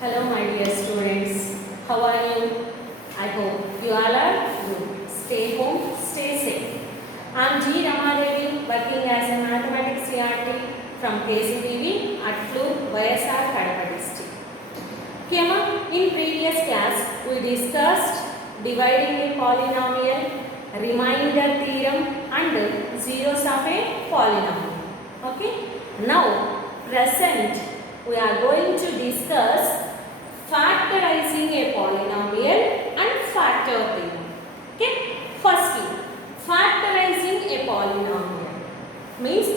Hello my dear students, how are you? I hope you all are good. Stay home, stay safe. I am G. Ramadevi, working as a mathematics CRT from KCBV at Flur, YSR, Kadapa district. In previous class, we discussed dividing a polynomial, remainder theorem and zeros of a polynomial. Okay? Now, present, we are going to discuss factorizing a polynomial and factor theorem. Okay? Firstly, factorizing a polynomial means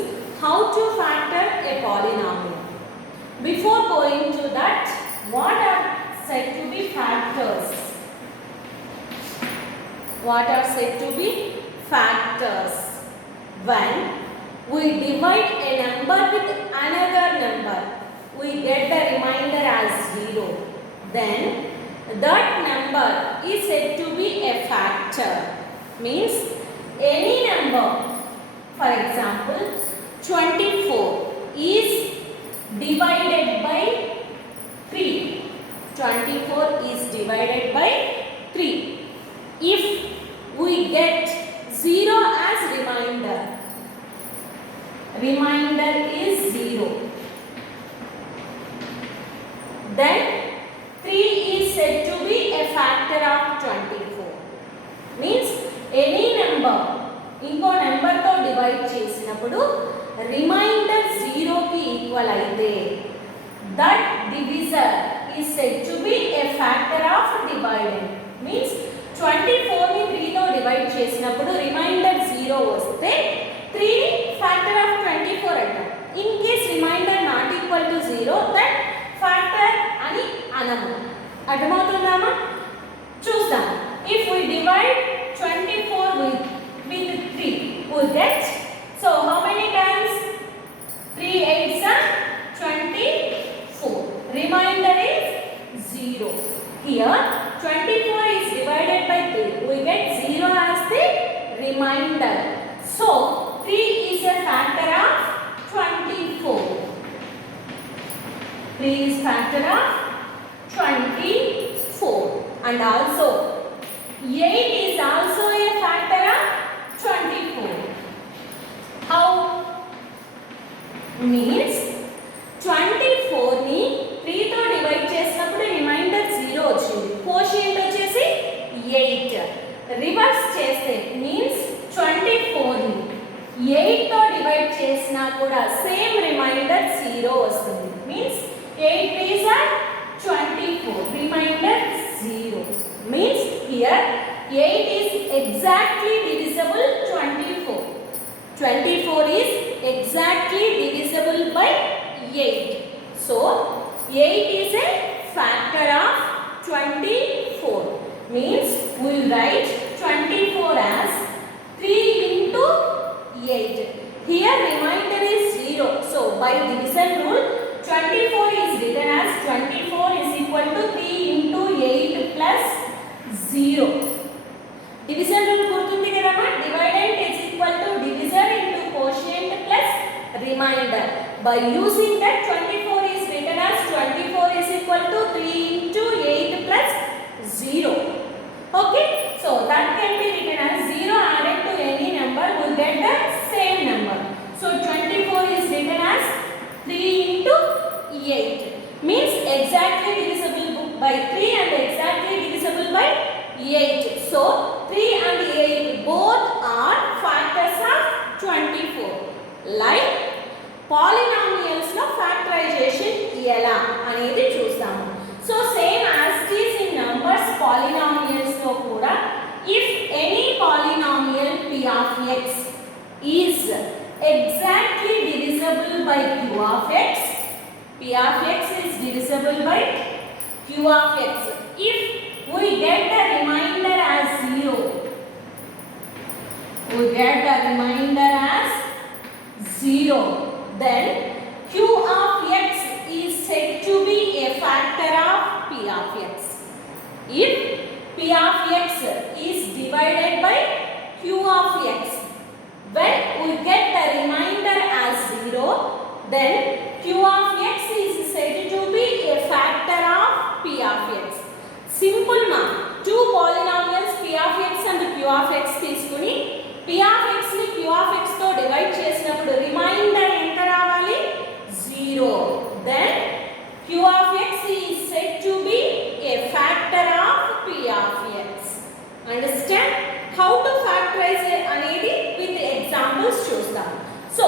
how to factor a polynomial. Before going to that, what are said to be factors? What are said to be factors? When we divide a number with another number, we get the remainder as 0. Then that number is said to be a factor. Means any number, for example, 24 is divided by 3. 24 is divided by 3. If we get 0 as remainder, remainder is 0. Then 3 is said to be a factor of 24. Means any number ఇంకో నెంబర్తో డివైడ్ చేసినప్పుడు రిమైండర్ 0 కి ఈక్వల్ అయితే that divisor is said to be A factor of divided. Means 24 ని 3 తో divide చేసినప్పుడు రిమైండర్ 0 వస్తే 3 ని ఫ్యాక్టర్ ఆఫ్ 24 అంటాం. In case remainder not equal to 0 that factor అని అనము. అర్థమవుతుందామా? చూద్దాం. If we divide 24 with 3, we get, so how many times? 3 8s are 24. Remainder is 0. Here 24 is divided by 3. We get 0 as the remainder. So 3 is a factor of 24. 3 is factor of 24. And also 8 is also a factor of 24. How? Means 24 ని 3 తో divide చేసినప్పుడు రిమైండర్ 0 వచ్చింది. కోషియంట్ వచ్చేసి 8. రివర్స్ చేస్తే మీన్స్ 24 ని 8 తో డివైడ్ చేసినా కూడా సేమ్ రిమైండర్ 0 వస్తుంది. Means 8 3s are 24. Remainder 0. Means here 8 is exactly divisible 24. 24 is exactly divisible by 8. So 8 is a factor of 24. Means we write 24 as 3 into 8. Here remainder is 0. So by division rule 24 is written as 24 is equal to 3 into 8 plus 0. Division rule గుర్తుంది కదమ్మా. Dividend is equal to divisor into quotient plus remainder. By using that 24 is written as 24 is equal to 3 into 8 plus 0. Okay. So that can be written as 0 added to any number we get the same number. So 24 is written as 3 into 8. Means exactly divisible by 3 and exactly divisible by 8. So 3 and 8 both are factors of 24. Like polynomials లో factorization ఎలా అనేది చూస్తాము. So same as it is in numbers, polynomials లో కూడా if any polynomial p of x is exactly divisible by q of x, p of x is divisible by q of x. If we get the remainder as 0, we get the remainder as 0, then q of x is said to be a factor of p of x. If p of x is divided by q of x, when we get the remainder as 0, then q of x is said to be a factor of simple మా two polynomials p of x and q of x తీసుకుని p of x ని q of x తో divide చేసినప్పుడు రిమైండర్ ఎంత రావాలి 0 then q of x is said to be a factor of p of x. Understand how to factorize అనేది with examples చూద్దాం. So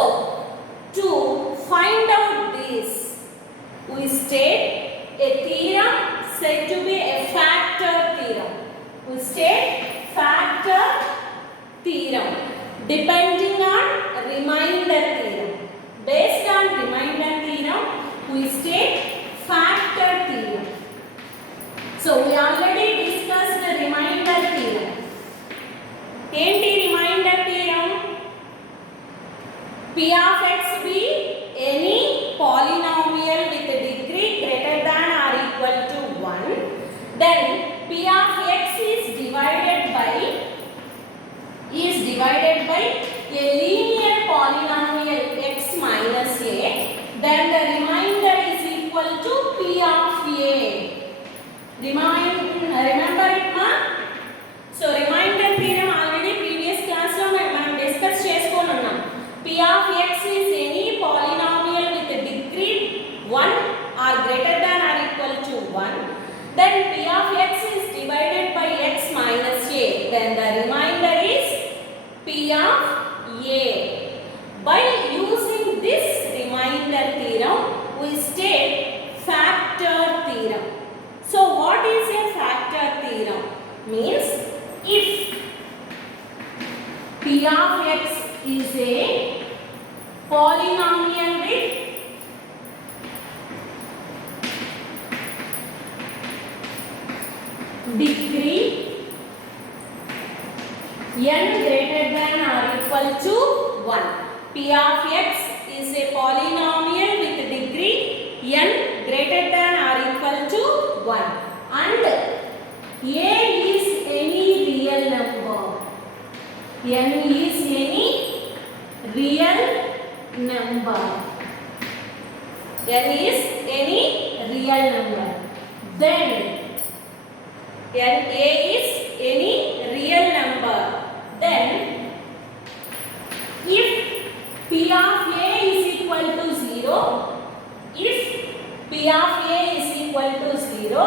to find out this we state a theorem said to be a factor theorem. We state factor theorem depending on remainder theorem. Based on remainder theorem we state factor theorem. So we already discussed the remainder theorem. ఏంటి remainder theorem? p of x be any polynomial with a degree greater than or equal to 1, then p of x is divided by a linear polynomial x minus a, then the remainder is equal to p of a. Remember it ma? So remainder theorem already previous class lo మనం discuss చేసుకున్నాం. p of x is any polynomial with a degree 1 or greater than or equal to 1, then p of x is divided by x minus a, then the remainder is p of a. By using this remainder theorem we state factor theorem. So what is a factor theorem? Means if p of x is a polynomial with degree n greater than or equal to 1. p of x is a polynomial with degree n greater than or equal to 1 and a is any real number. n is any real number. n is any real number. Then a is any real number. Then if p of a is equal to 0, if p of a is equal to 0,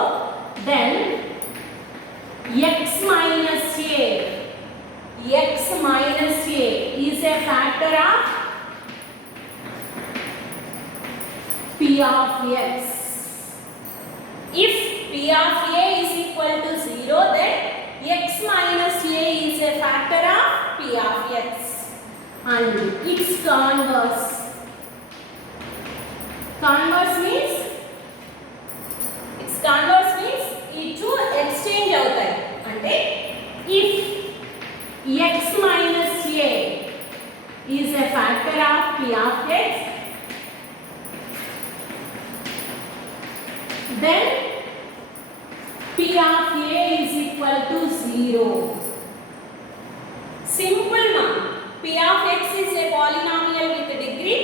then x minus a is a factor of p of x. If p of a is equal to 0, then x minus a is a factor of p of x and its converse. Converse means ఈ two exchange అవుతాయి. అంటే if x minus a is a factor of p of x, then p of a is equal to 0. Simple ma. p of x is a polynomial with degree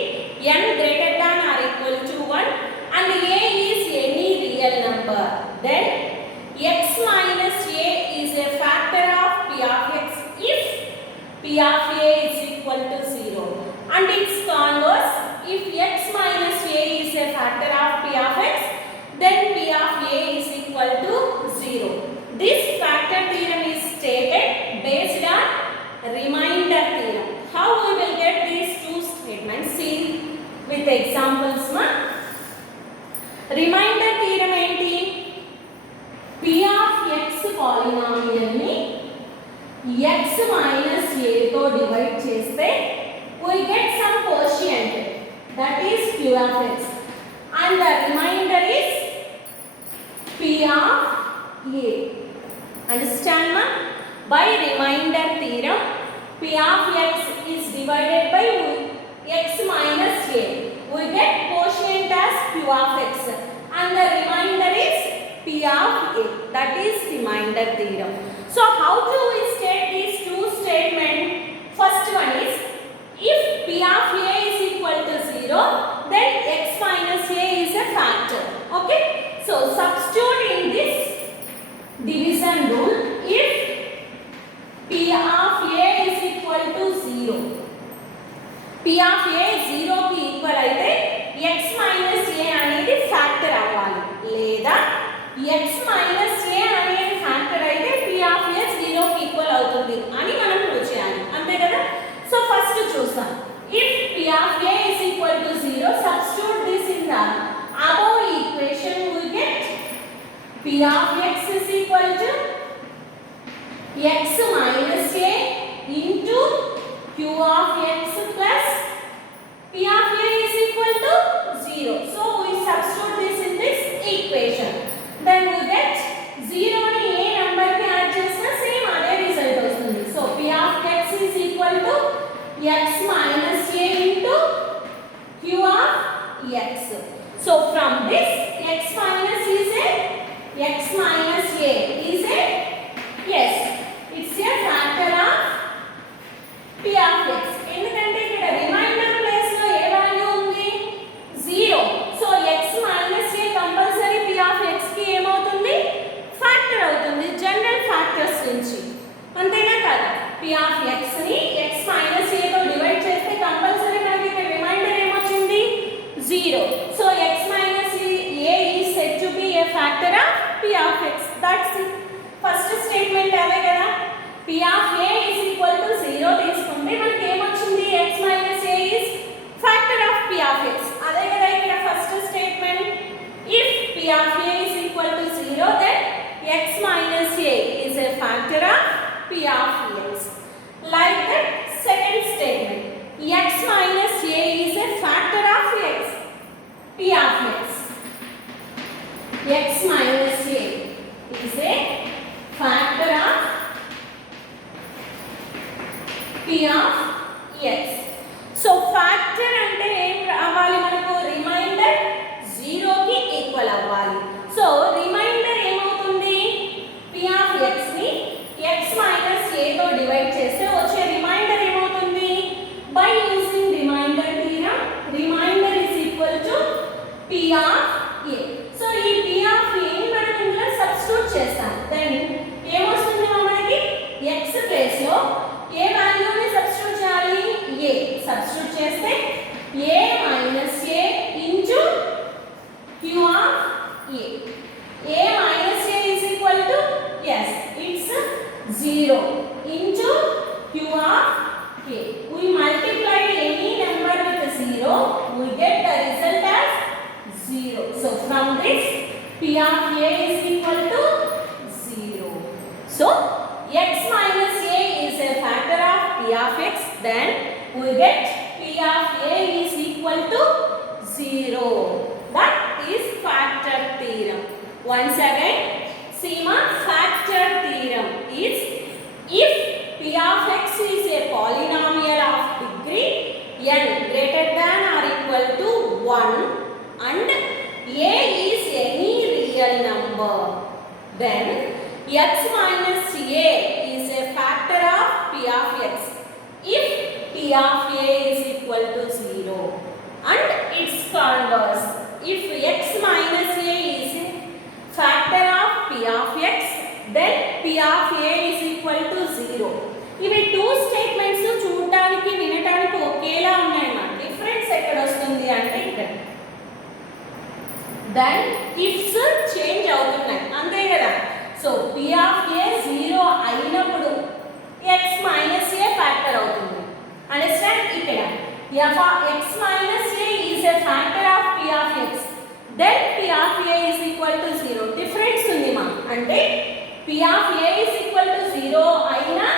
n greater than or equal to 1 and a is any real number. Then x minus a is a factor of p of x if p of a is equal to 0 and its converse, if x minus a is a factor of p of x, then p of a is equal to 0. This factor theorem is stated based on remainder theorem. How we will get these two statements? See with examples ma. Remainder theorem enti? p of x polynomial ni x minus a తో divide చేస్తే we get some quotient, that is q of x, and the remainder is p of a. Understand ma? By remainder theorem p of x is divided by x minus a, we get quotient as q of x and the remainder is p of a, that is remainder theorem. So how do we state these two statements? First one is if p of a is equal to 0, then x minus a is a factor. Okay, so substitute in this x minus a అనేది ఫ్యాక్టర్ అయితే p of a 0 కి ఈక్వల్ అవుతుంది అని మనం ప్రూవ్ చేయాలి అంతే కదా. So first చూద్దాం. If p of a is equal to 0, substitute this in the above equation, we get p of x is equal to x minus a into q of x plus p of a is equal to 0. So we substitute this in this equation. Then we get 0 ni a number ki add chesna same ade result vastundi. So p of x is equal to x minus a into q of x. So from this x minus a is a yes, it's a factor of p of x. ఎందుకంటే ఇక్కడ reminder place లో ఏ వాల్యూ ఉంది 0. So x minus a compulsory p of x కి ఏమవుతుంది ఫ్యాక్టర్ అవుతుంది general factors నుంచి అంతేనా కదా. p of x ని x minus a తో డివైడ్ చేస్తే కంపల్సరీ మనకి ఇక్కడ రిమైండర్ ఏమొచ్చింది 0. So x minus a is said to be a factor of p of x. That's it. First statement అవే కదా. p of a is equal to 0 తీసుకుంటే మనకి ఏమొచ్చింది x minus a is factor of p of x. అదే కదా ఇక్కడ first statement. if p of a is equal to 0, then x minus a is a factor of p of x. Like that second statement, x minus a is a factor of x, p of x. x minus a is a factor of p of x. So factor అంటే ఏం రావాలి మనకు రిమైండర్ 0 కి equal అవ్వాలి. So remainder ఏమవుతుంది p of x ని x minus a తో divide చేస్తే వచ్చే రిమైండర్ ఏమవుతుంది by using remainder theorem remainder is equal to p of a. So ఈ p of a ని మనం ఇందులో సబ్స్టిట్యూట్ చేస్తాం. దెన్ ఏమొస్తుంది మనకి x ప్లేస్ లో ఏ వాల్యూని సబ్స్టిట్యూట్ చేయాలి a. సబ్స్టిట్యూట్ చేస్తే a minus a into q of a. a minus a is equal to yes, it's 0 into q of a. We multiply any number with 0, we get the result as 0. So from this p of a is equal to 0. So x minus a is a factor of p of x, then we get p of a is equal to 0. That is factor theorem. Once again, Seema, factor theorem is if p of x is a polynomial of degree n greater than or equal to 1 and a is any real number, then x minus a is a factor of p of x if p of a is equal to 0 and its converse. If x minus a is a factor of p of x, then p of a is equal to 0. ఇవి two statements చూడడానికి వినడానికి ఒకేలా ఉన్నాయన్నమాట. డిఫరెన్స్ ఎక్కడ వస్తుంది అంటే ఇక్కడ then ifs change అవుతున్నాయి అంతే కదా. సో p of a 0 అయినప్పుడు x minus a ఫ్యాక్టర్ అవుతుంది. అండర్స్టాండ్. ఇక్కడ f of x minus a is a factor of p of x, then p of a is equal to 0. డిఫరెన్స్ ఉంది మా అంటే p of a is equal to 0 అయినా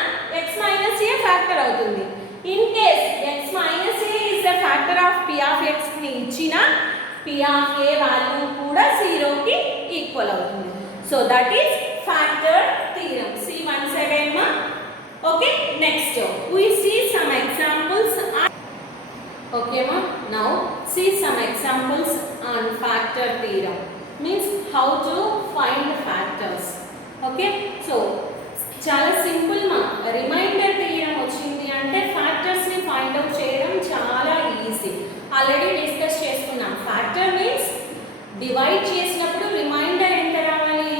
x minus a factor అవుతుంది. In case x minus a is a factor of p of x ని ఇచ్చినా p of a value కూడా 0 కి ఈక్వల్ అవుతుంది. So that is factor theorem. See once again ma. Okay, next we see some examples. Okay ma, now see some examples on factor theorem. Means how to find factors. Okay, so చాలా సింపుల్ మా. Reminder theorem వచ్చింది అంటే ఫ్యాక్టర్స్ ని find out చేయడం చాలా easy. Already discuss చేసుకున్నాం. Factor means divide చేసినప్పుడు రిమైండర్ ఎంత రావాలి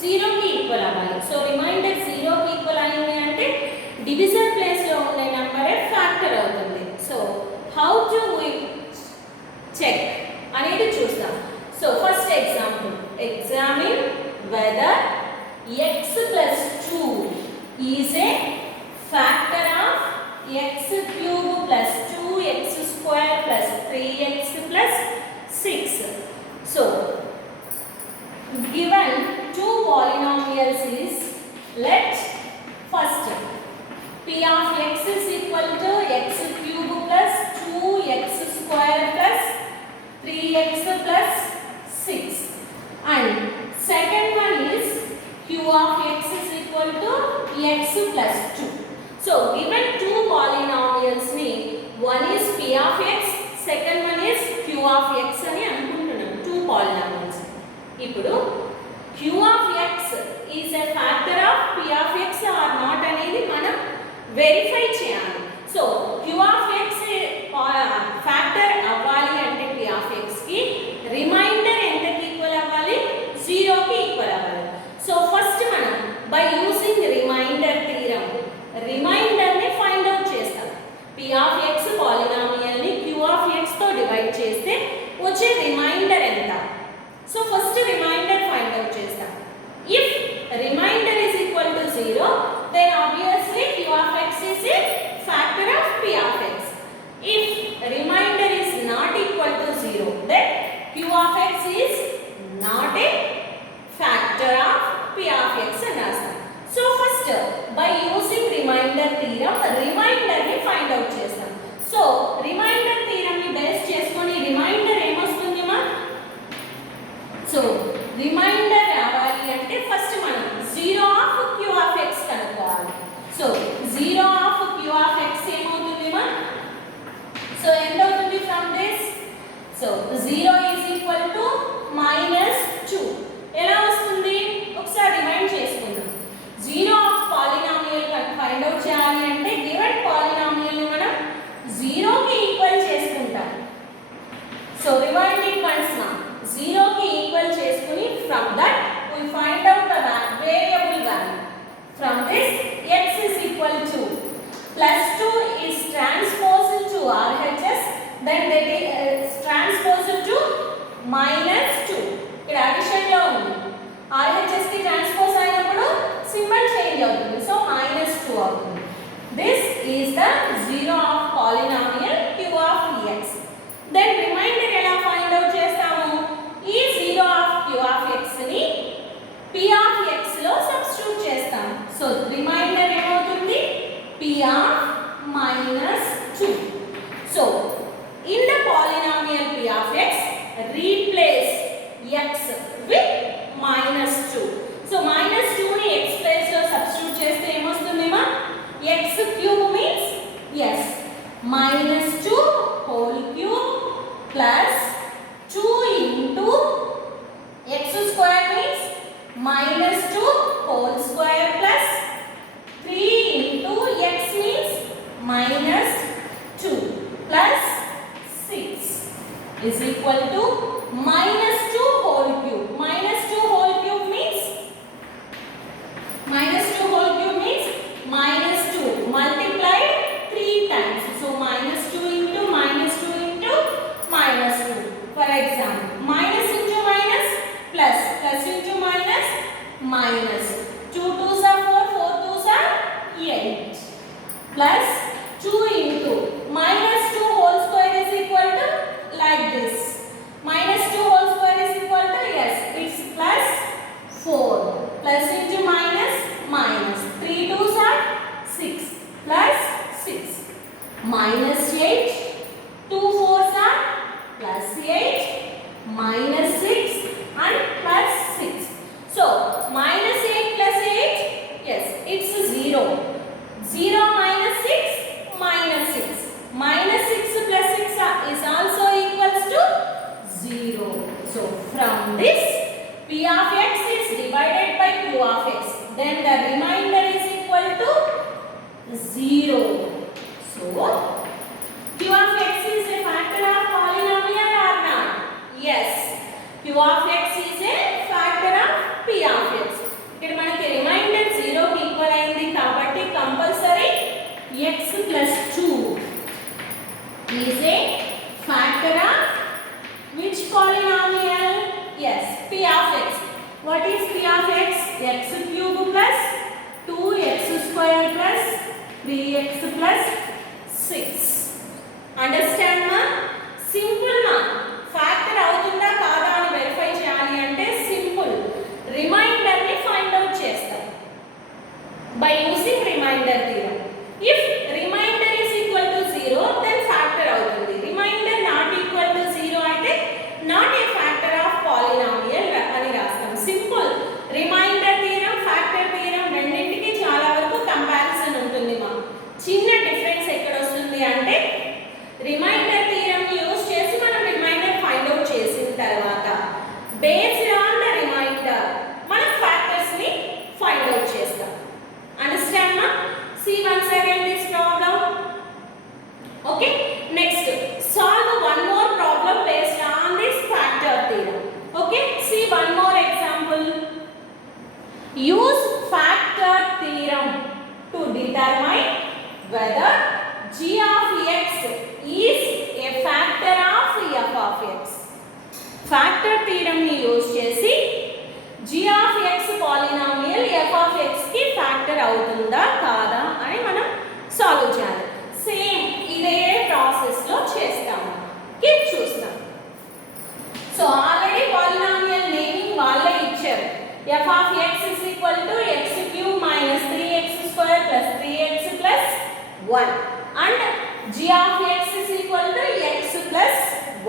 0 కి ఈక్వల్ అవ్వాలి. సో రిమైండర్ 0 కి ఈక్వల్ అయింది అంటే డివిజర్ ప్లేస్ లో ఉండే నంబరే ఫ్యాక్టర్ అవుతుంది. So how to we check అనేది చూద్దాం. So first example, examine whether x plus 2 is a factor of x cube plus 2x square plus 3x plus 6. So, given two polynomials is, let first p of x is equal to x cube plus 2x square plus 3x plus 6, and second one is q of x is equal to x plus 2. So, given two polynomials ni, one is p of x, second one is q of x అని అనుకుంటున్నాం. Two polynomials. ఇప్పుడు q of x is a factor of p of x or not అనేది మనం verify చేయాలి. So q of x factor అవ్వాలి అంటే p of x కి remainder ఎంతకి ఈక్వల్ అవ్వాలి? 0 కి ఈక్వల్ అవ్వాలి. సో ఫస్ట్ మనం by using remainder theorem remainder ని ఫైండ్ అవుట్ చేస్తాం. p of x పాలినామియల్ ని q of x తో డివైడ్ చేస్తే వచ్చే రిమైండర్ ఎంత? So first remainder find out చేస్తాం. If remainder is equal to 0, then obviously q of x is a factor of p of x. If remainder is not equal to 0, then q of x is not a factor of p of x అని రాస్తాం. So first by using remainder theorem remainder ని find out చేస్తాం. So remainder theorem ని బేస్ చేసుకొని remainder ఏమొస్తుంది మా? So remainder రావాలి అంటే ఫస్ట్ మనం 0 of q of x కనుక్కోవాలి. So 0 of q of x ఏమవుతుంది మా? So end అవుతుంది from this. So 0 is equal to -2. ఎలా వస్తుంది? ఒకసారి రిమైండ్ చేసుకుందాం. 0 of polynomial ఫైండ్ అవుట్ చేయాలి అంటే గివెన్ polynomial ని మనం 0 కి ఈక్వల్ చేసుకుంటాం. So rewind it once now. 0 కి ఈక్వల్ చేసుకుని from that we find out the variable value. From this x is equal to plus 2 is transposed to RHS, then that is transposed to -2. ఇక్కడ అడిషన్ లో ఉంది. RHS కి ట్రాన్స్పోజ్ అయినప్పుడు సింబల్ చేంజ్ అవుతుంది. సో -2 అవుతుంది. This is the 0 of polynomial q of x. Then remainder ఎలా find out చేస్తాము? ఈ 0 of q of x ని p of x లో సబ్స్టిట్యూట్ చేస్తాం. సో రిమైండర్ ఏమవుతుంది? p of -2. So in the polynomial p of x, replace x with -2. So -2 ని x place లో సబ్స్టిట్యూట్ చేస్తే ఏమొస్తుంది మా? x cube means yes -2 whole cube plus 2 into x square means -2 whole square plus 3 into x means -2 plus 6 is equal to -2 whole cube. -2 whole cube means -2 multiplied 3 times. So -2 into -2 into -2. For example, minus into minus plus, plus into minus minus. 2 2s are 4, 4 2s are 8. Plus 2 into -2 whole square is equal to like this. -2 whole square is equal to, yes, it's plus 4. Plus into minus minus. 3 2s are 6 plus 6. Minus 8. 2 4s are plus 8. Minus 6 and plus 6. So minus 8 plus 8, yes, it's 0. 0 minus 6 minus 6. Minus 6 plus 6 is also equals to 0. So from this p of x is divided by q of x. Then the remainder is equal to 0. So q of x is a factor of polynomial or not? Yes. q of x is a factor of p of x. ఇక్కడ మనకి రిమైండర్ 0 కి ఈక్వల్ అయింది కాబట్టి compulsory x plus 2 is a factor of which polynomial? Yes, p of x. What is P of x? X cube plus 2x square plus 3x plus 6. Understand ma? Simple ma. Factor అవుతుందా కాదా అని వెరిఫై చేయాలి అంటే simple. Reminder ని find out చేస్తాం by using remainder theorem. If remainder is equal to 0, then factor అవుతుంది. Remainder not equal to 0 అంటే not a factor of polynomial అని రాస్తాం. Simple. Remainder theorem, factor theorem రెండింటికి చాలా వరకు కంపారిజన్ ఉంటుంది మా. చిన్న డిఫరెన్స్ ఎక్కడ వస్తుంది అంటే రిమైండర్ థియరం ని యూస్ చేసి మనం రిమైండర్ ఫైండ్ అవుట్ చేసిన తర్వాత బేస్డ్ ఆన్ ద రిమైండర్ మనం ఫ్యాక్టర్స్ ని ఫైండ్ అవుట్ చేస్తాం. Understand ma? See once again this problem. Okay. Next, solve one more problem based on this factor theorem. Okay. See one more example. Use factor theorem to determine whether g of x is a factor of f of x. Factor theorem ni use chesi g of x polynomial f of x కి ఫ్యాక్టర్ అవుతుందా కాదా అని మనం సాల్వ్ చేయాలి. సేమ్ ఇదే ప్రాసెస్ లో చేస్తాము. చూస్తాం. సో ఆల్రెడీ పాలినామియల్ నేమింగ్ వాళ్ళే ఇచ్చారు. f of x is equal to x cube minus 3x square plus 3x plus 1 and g of x is equal to x plus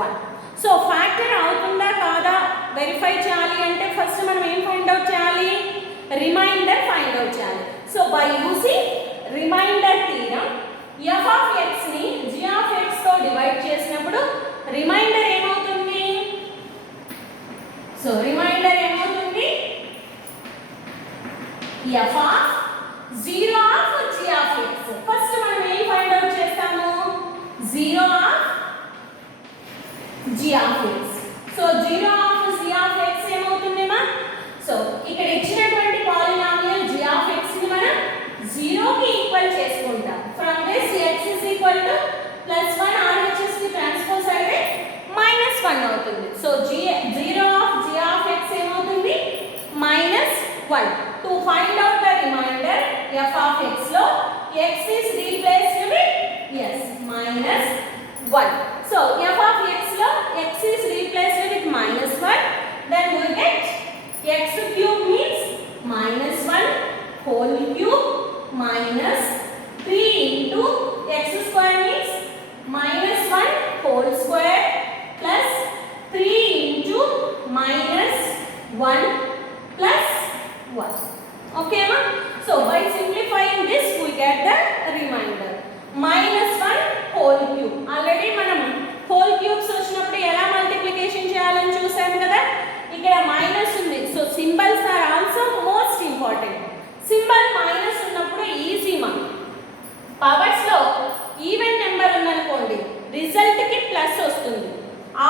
1. So factor అవుతుందా కాదా వెరిఫై చేయాలి అంటే ఫస్ట్ మనం ఏం find out చేయాలి? Remainder find out చేయాలి. So by using remainder theorem f of x ని g of x తో డివైడ్ చేసినప్పుడు రిమైండర్ ఏమవుతుంది? సో రిమైండర్ ఏమవుతుంది? f of 0 of g of x. First మనం ఏం ఫైండ్ అవుట్ చేస్తాము? 0 of g of x. So 0 of g of x ఏమవుతుంది మా? సో ఇక్కడ ఇచ్చినటువంటి పాలినామియల్ g of x ని మనం 0 కి ఈక్వల్ చేసుకుంటాం. From this x is equal to +1 RHS కి ట్రాన్స్పోజ్ అయితే -1 అవుతుంది. So 0 of g of x ఏమవుతుంది? -1. To find out the remainder f of x లో x is replaced with yes -1. So f of x lo x is replaced with -1, then we get x cube means -1 whole cube minus 3 into x square means -1 whole square plus 3 into -1 plus 1. Okay ma? So by simplifying this we get the remainder -1 whole cube. Already మనం whole cubes వచ్చినప్పుడు ఎలా మల్టిప్లికేషన్ చేయాలని చూసాం కదా. ఇక్కడ minus ఉంది. So symbols are also most important. Symbol minus ఉన్నప్పుడు easy మా. పవర్స్ లో ఈవెన్ నెంబర్ ఉందనుకోండి రిజల్ట్ కి ప్లస్ వస్తుంది.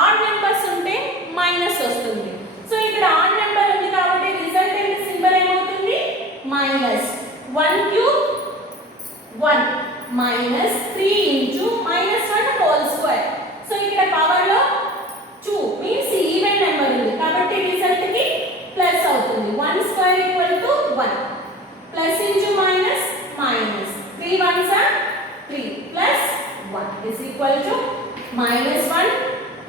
ఆడ్ నెంబర్స్ ఉంటే మైనస్ వస్తుంది. సో ఇక్కడ ఆడ్ నెంబర్ ఉంది కాబట్టి రిజల్టెంట్ సింబల్ ఏమవుతుంది? -1 cube 1 minus 3 into -1 whole square. సో ఇక్కడ పవర్ లో 2 మీన్స్ ఈవెన్ నెంబర్ ఉంది కాబట్టి రిజల్ట్ కి ప్లస్ అవుతుంది. 1 square equal to 1 plus into minus minus 3 ones are 3 plus 1 is equal to -1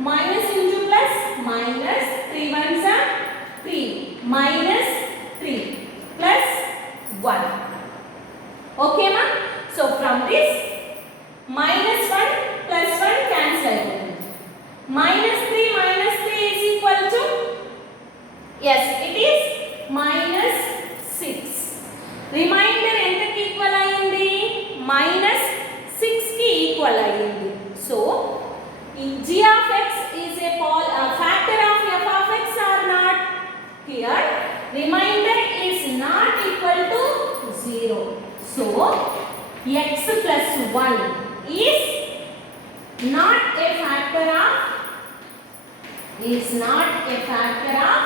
minus into plus minus 3 ones are 3 minus 3 plus 1. Okay ma? So from this -1 plus 1 cancel అవుతుంది. -3 is equal to yes it is -6. రిమైండర్ ఎంతకి ఈక్వల్ అయ్యింది? -6 కి ఈక్వల్ అయ్యింది. So g of x is a factor of f of x or not? Here remainder is not equal to 0. So x plus 1 is not a factor of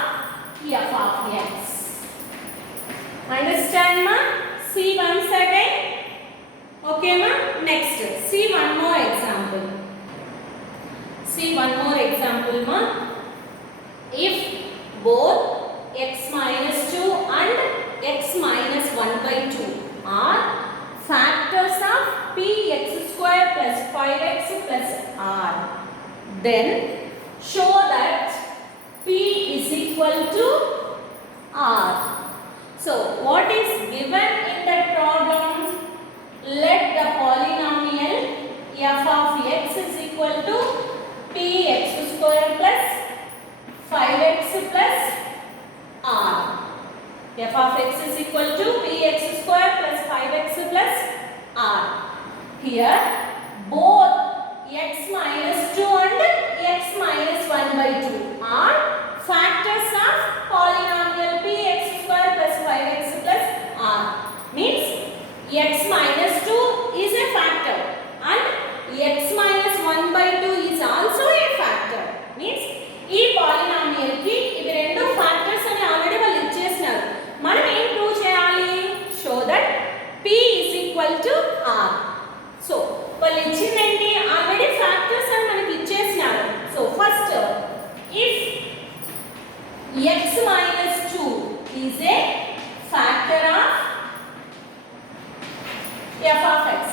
f of x. Understand ma? See once again. Okay ma? Next, see one more example. See one more example ma. If both x minus x minus 1 by 2 are factors of px square plus 5x plus r. Then show that p is equal to r. So what is given in that problem? Let the polynomial f of x is equal to px square plus 5x plus r. F of x is equal to px square plus 5x plus r. Here both x minus 2 and x minus 1 by 2 are factors of polynomial px square plus 5x plus r. Means x minus 2 is a factor and x minus 1 by 2 is also a factor. Means ఈ polynomial కి ఇవి రెండు factors అని ఆల్రెడీ వాళ్ళు ఇచ్చేసినారు. మనం ఏం prove చేయాలి? Show that p is equal to r. So వాళ్ళు ఇచ్చిందేంటి? ఆల్రెడీ ఫ్యాక్టర్స్ అని మనకి ఇచ్చేసినారు. So first if x minus 2 is a factor of f of x.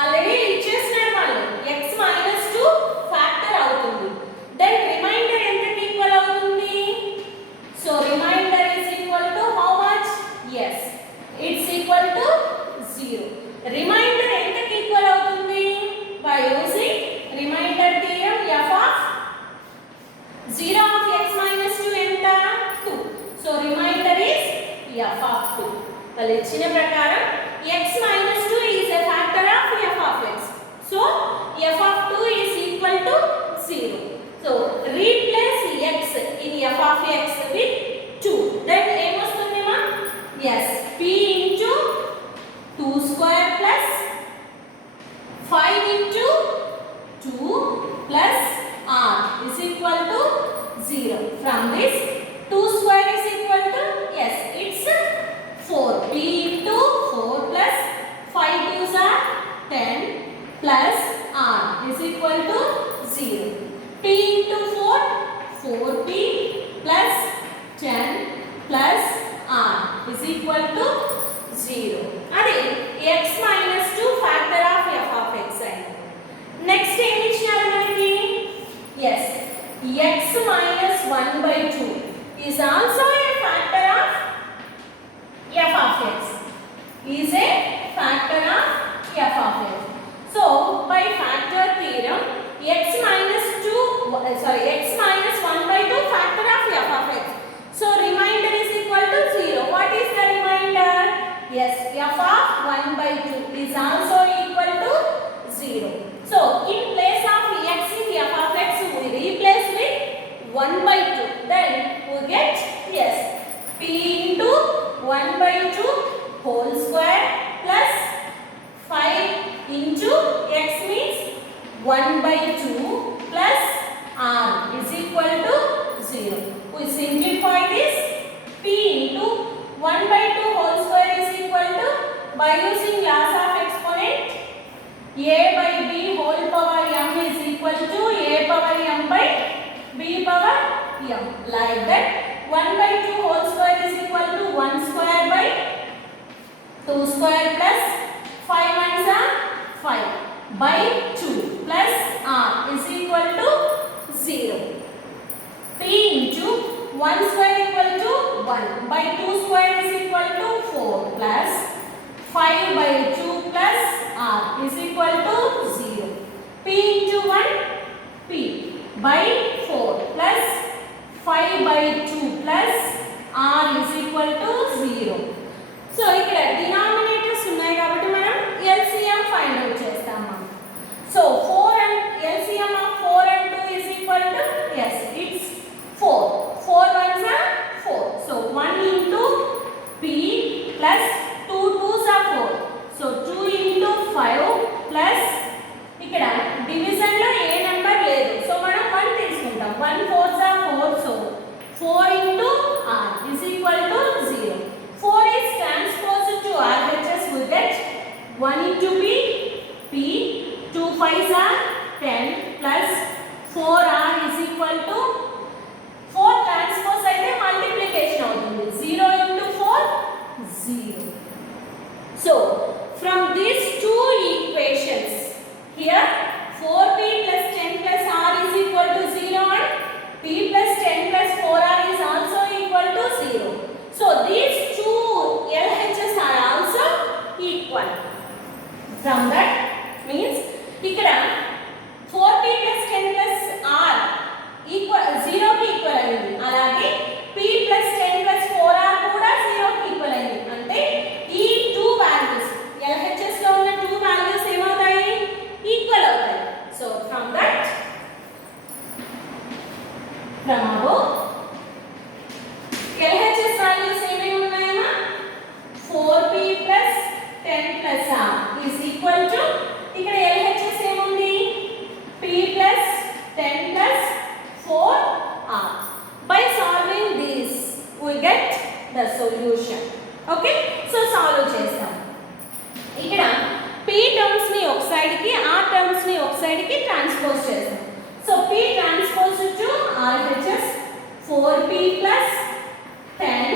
Already ఇచ్చేసినారు వాళ్ళు. x minus 2 ఫ్యాక్టర్ అవుతుంది. దెన్ రిమైండర్ ఎంతకి ఈక్వల్ అవుతుంది? So remainder is equal to how much? Yes, it's equal to 0. Remainder ఎంతకి equal అవుతుంది? By using remainder theorem f of 0 of x minus 2 ఎంత? 2. So remainder is f of 2. వాళ్ళు ఇచ్చిన ప్రకారం x minus 2 is a factor of f of x. So f of 2 is equal to 0. So replace x in f of x with 2. Then ఏం వస్తుంది మా? Yes, p into 2 square plus 5 into 2 plus r is equal to 0. From this 2 square is equal to, yes, it's 4. p into 4 plus 5 2s are 10 plus r is equal to 0. p into 4, 4p plus 10 plus r is equal to 0. అదే x minus 2 factor of f of x అయింది. నెక్స్ట్ ఏం ఇచ్చినారు మనకి? Yes, x minus 1 by 2 is also a factor of f of x. Is a factor of f of x. So by factor theorem, x minus 1 by 2 factor of f of x. So remainder is equal to 0. What is the remainder? Yes, f of 1 by 2 is also equal to 0. So in place of x in f of x, we replace with 1 by 2. Then we get, yes, p into 1 by 2 whole square plus 5 into x means 1 by 2 plus r is equal to 0. We simplify this. P into 1 by 2 whole square is equal to, by using laws of exponent, a by b whole power m is equal to a power m by b power m. Like that 1 by 2 whole square is equal to 1 square by 2 square plus 5 ones are 5 by 2 plus r is equal to 0. p into 1 square equal to 1 by 2 square is equal to 4 plus 5 by 2 plus r is equal to 0. p into 1 p by 4 plus 5 by 2 plus r is equal to 0. So ఇక్కడ denominators ఉన్నాయి కాబట్టి మనం LCM find out చేస్తాము. So 4 and LCM of 4 and 2 is equal to, yes, it's 4. 4 ones are 4. So 1 into p plus 2 2s are 4. So 2 into 5 plus ఇక్కడ డివిజన్ లో ఏ నెంబర్ లేదు. సో మనం 1 తీసుకుంటాం. 1 4s are 4. So 4 into r is equal to 0. 4 is transposed to RHS, we get 1 into p, 2 5s are 10 plus 4r is equal to 4 transpose అయితే multiplication అవుతుంది. 0 into 4 get the solution. Okay, so solve చేస్తాం. ఇక్కడ p terms ని ఒక సైడ్ కి r టర్మ్స్ ని ఒక సైడ్ కి ట్రాన్స్పోజ్ చేస్తాం. So p transpose to RHS 4p plus 10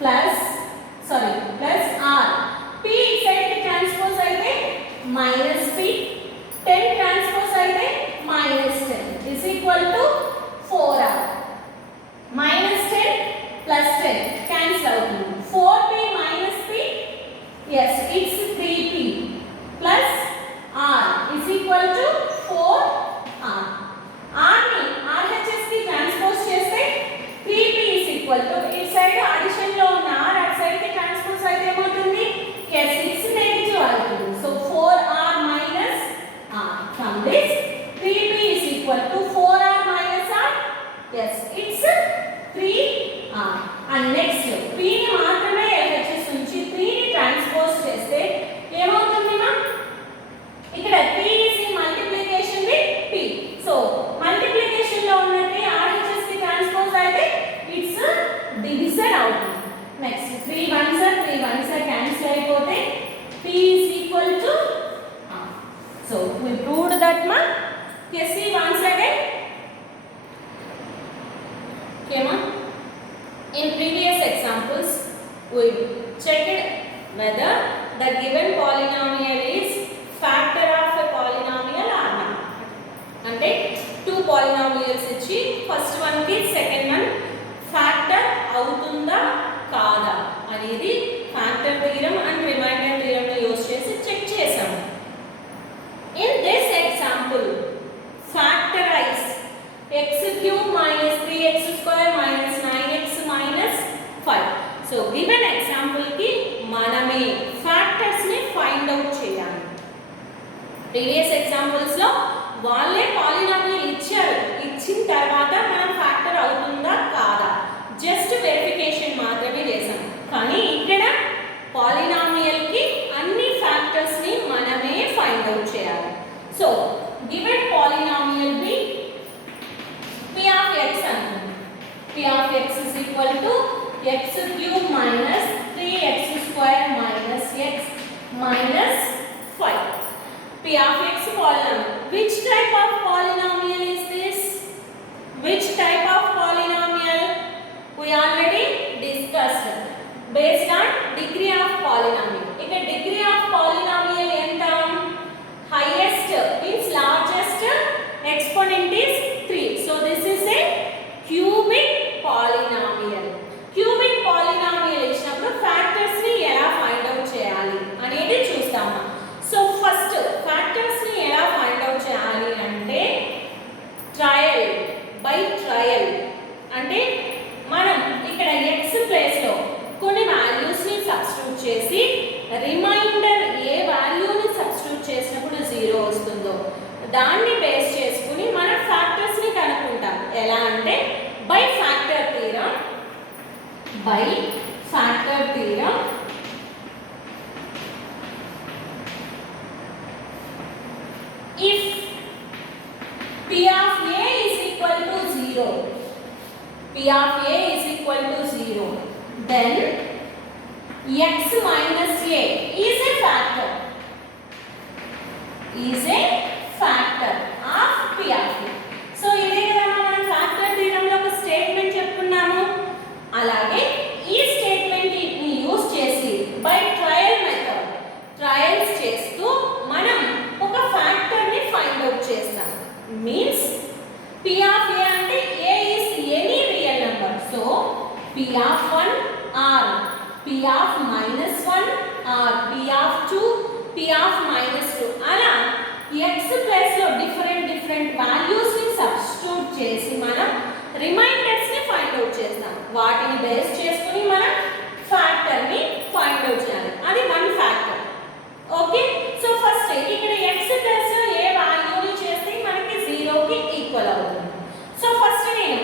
plus plus r. p side కి ట్రాన్స్పోజ్ అయితే minus p, 10 ట్రాన్స్పోజ్ అయితే minus 10 is equal to 4r. minus 10 plus 10 cancel అవుతుంది. 4p minus p, yes, it's 3p plus r is equal to 4r. r ని RHS కి ట్రాన్స్పోజ్ చేస్తే 3p is equal to, it side addition లో ఉన్న r at side కి transpose అయితే ఏమవుతుంది? yes, it's negative అవుతుంది. so 4r minus r. from this 3p is equal to 4r minus r, yes, it's 3r. and next p ని మాత్రమే LHS నుంచి 3 ని ట్రాన్స్పోజ్ చేస్తే ఏమవుతుంది మా? ఇక్కడ p is in multiplication with p. so multiplication లో ఉన్నది RHS కి ట్రాన్స్పోజ్ అయితే it's divisor అవుతుంది. next 3 ones are cancel అయిపోతే p is equal to r. so we proved that ma. okay, see once again. okay ma, in previous examples we checked whether the given polynomial is factor of a polynomial or not. అంటే two polynomials ఇచ్చి first one కి second one factor అవుతుందా కాదా అనేది factor theorem and remainder theorem ని use చేసి చెక్ చేసాము. in this example factorize x cube minus 3x square minus 9x minus 5. so given example కి మనమే ఫ్యాక్టర్స్ ని ఫైండ్ అవుట్ చేయాలి. ప్రీవియస్ ఎగ్జాంపుల్స్ లో వాళ్ళే పాలినామియల్ ఇచ్చారు, ఇచ్చిన తర్వాత మనం ఫ్యాక్టర్ అవుతుందా కాదా జస్ట్ వెరిఫికేషన్ మాత్రమే చేసాం. కానీ ఇక్కడ పాలినామియల్ కి అన్ని ఫ్యాక్టర్స్ ని మనమే ఫైండ్ అవుట్ చేయాలి. So given polynomial be p of x అనుకుందాం. p of x is equal to x cube minus 3x square minus x minus 5. p of x polynomial. which type of polynomial is this? which type of polynomial? we already discussed based on degree of polynomial. ఇక్కడ degree of polynomial ఎంత? highest means largest exponent is 3. so this is a cubic polynomial. cubic polynomial ఇచ్చినప్పుడు ఫ్యాక్టర్స్ ని ఎలా find out చేయాలి అనేది చూస్తాము. So first factors ని ఎలా ఫైండ్ అవుట్ చేయాలి అంటే ట్రయల్ బై ట్రయల్. అంటే మనం ఇక్కడ x ప్లేస్ లో కొన్ని వాల్యూస్ ని సబ్స్టిట్యూట్ చేసి రిమైండర్ ఏ వాల్యూని సబ్స్టిట్యూట్ చేసినప్పుడు 0 వస్తుందో దాన్ని బేస్ చేసుకుని మనం ఫ్యాక్టర్స్ ని కనుక్కుంటాం. ఎలా అంటే bi factor theorem. if p of a is equal to 0, then x minus a is a factor of p of a. So ఇదే కదా మనం ఫ్యాక్టర్ థీరం లో ఒక స్టేట్మెంట్ చెప్పుకున్నాము. అలాగే ఈ స్టేట్మెంట్ ని యూస్ చేసి బై ట్రయల్ మెథడ్ ట్రయల్స్ చేస్తూ మనం ఒక ఫ్యాక్టర్ ని ఫైండ్ అవుట్ చేస్తాం. మీన్స్ p of a అంటే a is any real number. so p of 1 r, p of minus 1 r, p of 2, p of minus 2 అలా x ప్లస్ లో different values ని సబ్స్టిట్యూట్ చేసి మనం రిమైండర్స్ ని ఫైండ్ అవుట్ చేస్తాం. వాటిని బేస్ చేసుకుని మనం ఫ్యాక్టర్ ని ఫైండ్ అవుట్ చేయాలి. అది one factor. Okay, so first ఇక్కడ x ప్లస్ లో ఏ వాల్యూని చేస్తే మనకి 0 కి ఈక్వల్ అవుతుంది. సో ఫస్ట్ నేను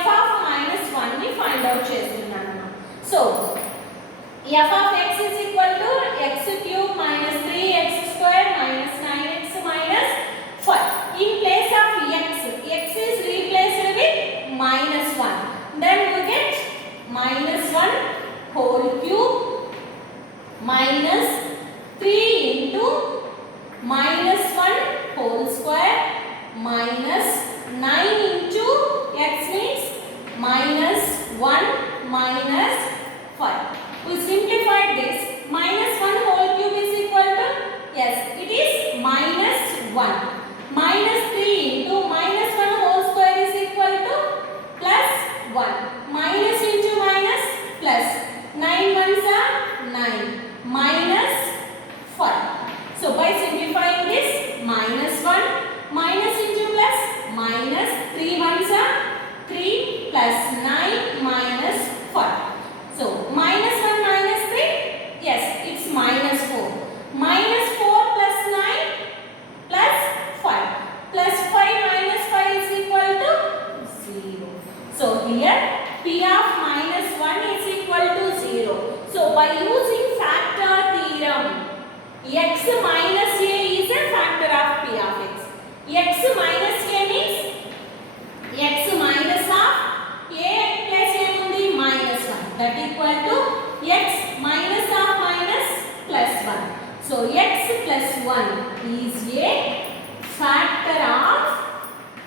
f of minus 1 ని ఫైండ్ అవుట్ చేస్తున్నాను. So f of x is equal to x cube minus 3x square minus 9x minus 5. in place of x is replaced with minus 1. then we get minus whole cube minus 3 into minus 1 whole square minus 9 into x means minus 1 minus 5. We simplified this. Minus 1 whole cube is equal to, yes, it is minus 1. Minus 3 into minus 1 whole square is equal to plus 1. Minus into minus plus. 9 ones are 9. Minus 5. So by simplifying this, minus 1 minus into plus minus 3 ones are 3 plus 9 minus 5. So minus 1 minus 3, yes, it's minus 4. Minus 4 plus 9 plus 5. Plus 5 minus 5 is equal to 0. So here P of minus 1 is equal to 0. So by using factor theorem, x minus a is a factor of P of x. X minus a means x minus of a plus a undi minus 1. That equal to x minus of minus plus 1. So x plus 1 is a factor of